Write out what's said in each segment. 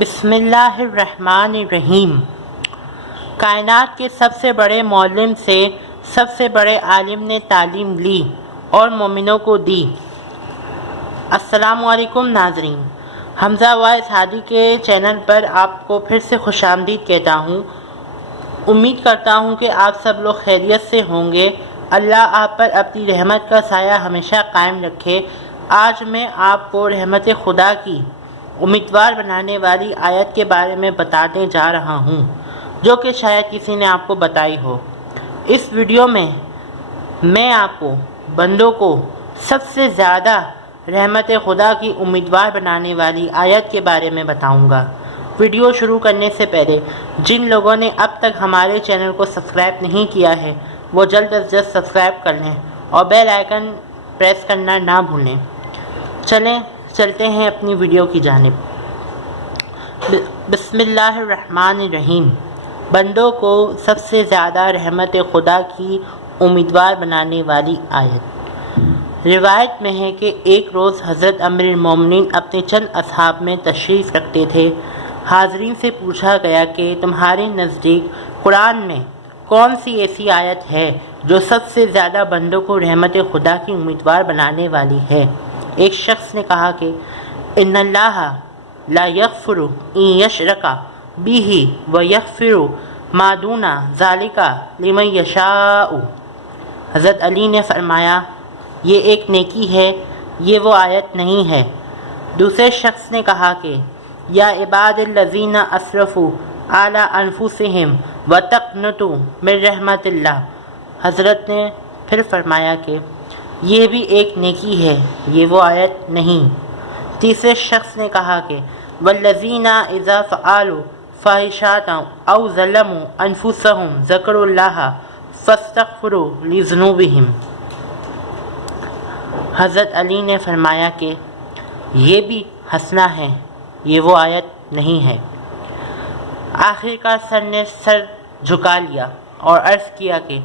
بسم اللہ الرحمن الرحیم۔ کائنات کے سب سے بڑے معلم سے سب سے بڑے عالم نے تعلیم لی اور مومنوں کو دی۔ السلام علیکم ناظرین، حمزہ وائس ہادی کے چینل پر آپ کو پھر سے خوش آمدید کہتا ہوں۔ امید کرتا ہوں کہ آپ سب لوگ خیریت سے ہوں گے۔ اللہ آپ پر اپنی رحمت کا سایہ ہمیشہ قائم رکھے۔ آج میں آپ کو رحمت خدا کی امیدوار بنانے والی آیت کے بارے میں بتانے جا رہا ہوں، جو کہ شاید کسی نے آپ کو بتائی ہو۔ اس ویڈیو میں آپ کو بندوں کو سب سے زیادہ رحمت خدا کی امیدوار بنانے والی آیت کے بارے میں بتاؤں گا۔ ویڈیو شروع کرنے سے پہلے جن لوگوں نے اب تک ہمارے چینل کو سبسکرائب نہیں کیا ہے وہ جلد از جلد سبسکرائب کر لیں اور بیل آئیکن پریس کرنا نہ بھولیں۔ چلتے ہیں اپنی ویڈیو کی جانب۔ بسم اللہ الرحمن الرحیم۔ بندوں کو سب سے زیادہ رحمت خدا کی امیدوار بنانے والی آیت۔ روایت میں ہے کہ ایک روز حضرت امیر المومنین اپنے چند اصحاب میں تشریف رکھتے تھے۔ حاضرین سے پوچھا گیا کہ تمہارے نزدیک قرآن میں کون سی ایسی آیت ہے جو سب سے زیادہ بندوں کو رحمت خدا کی امیدوار بنانے والی ہے؟ ایک شخص نے کہا کہ ان اللہ لا یغفر ان یشرک بہ ویغفر ما دون ذلک لمن یشاء۔ حضرت علی نے فرمایا یہ ایک نیکی ہے، یہ وہ آیت نہیں ہے۔ دوسرے شخص نے کہا کہ یا عباد الذین اسرفوا علی انفسہم وتقنطوا من رحمت اللہ۔ حضرت نے پھر فرمایا کہ یہ بھی ایک نیکی ہے، یہ وہ آیت نہیں۔ تیسرے شخص نے کہا کہ والذین اذا فعلوا فاحشۃ او ظلموا انفسهم ذکروا اللہ فاستغفروا لذنوبہم۔ حضرت علی نے فرمایا کہ یہ بھی حسنہ ہے، یہ وہ آیت نہیں ہے۔ آخرکار سر جھکا لیا اور عرض کیا کہ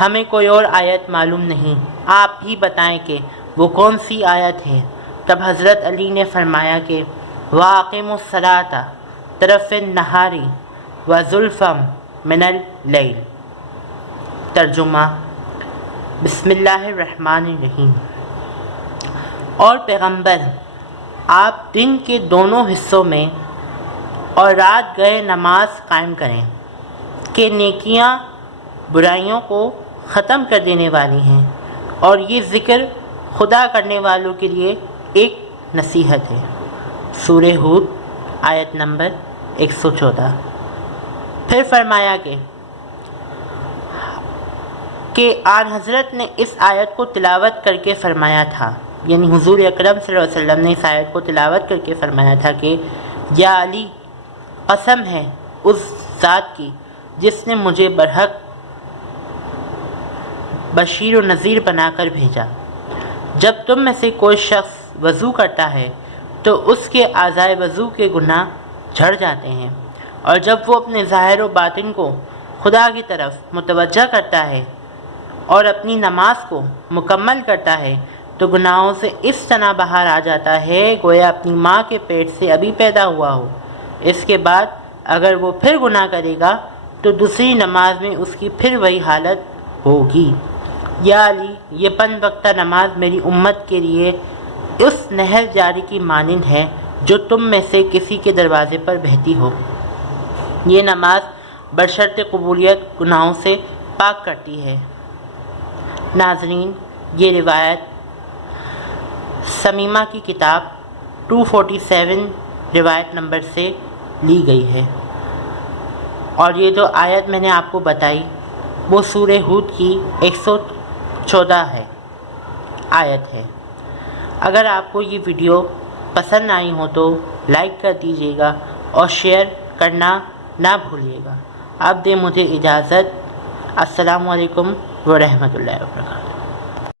ہمیں کوئی اور آیت معلوم نہیں، آپ ہی بتائیں کہ وہ کون سی آیت ہے۔ تب حضرت علی نے فرمایا کہ وَأَقِیمُوا الصَّلَاةَ طَرَفَیِ النَّہَارِ وَزُلَفًا مِنَ اللَّیلِ۔ ترجمہ: بسم اللہ الرحمن الرحیم۔ اور پیغمبر آپ دن کے دونوں حصوں میں اور رات گئے نماز قائم کریں کہ نیکیاں برائیوں کو ختم کر دینے والی ہیں، اور یہ ذکر خدا کرنے والوں کے لیے ایک نصیحت ہے۔ سورہ ہود آیت نمبر 114۔ پھر فرمایا کہ آن حضرت نے اس آیت کو تلاوت کر کے فرمایا تھا، یعنی حضور اکرم صلی اللہ علیہ وسلم نے اس آیت کو تلاوت کر کے فرمایا تھا کہ یا علی، قسم ہے اس ذات کی جس نے مجھے برحق بشیر و نذیر بنا کر بھیجا، جب تم میں سے کوئی شخص وضو کرتا ہے تو اس کے اعضائے وضو کے گناہ جھڑ جاتے ہیں، اور جب وہ اپنے ظاہر و باطن کو خدا کی طرف متوجہ کرتا ہے اور اپنی نماز کو مکمل کرتا ہے تو گناہوں سے اس طرح باہر آ جاتا ہے گویا اپنی ماں کے پیٹ سے ابھی پیدا ہوا ہو۔ اس کے بعد اگر وہ پھر گناہ کرے گا تو دوسری نماز میں اس کی پھر وہی حالت ہوگی۔ یا علی، یہ 5 وقتہ نماز میری امت کے لیے اس نہر جاری کی مانند ہے جو تم میں سے کسی کے دروازے پر بہتی ہو۔ یہ نماز بشرط قبولیت گناہوں سے پاک کرتی ہے۔ ناظرین، یہ روایت سمیمہ کی کتاب 247 روایت نمبر سے لی گئی ہے، اور یہ جو آیت میں نے آپ کو بتائی وہ سورہ ہود کی 114 آیت ہے۔ اگر آپ کو یہ ویڈیو پسند آئی ہو تو لائک کر دیجیے گا اور شیئر کرنا نہ بھولیے گا۔ اب دیں مجھے اجازت۔ السلام علیکم ورحمۃ اللہ وبرکاتہ۔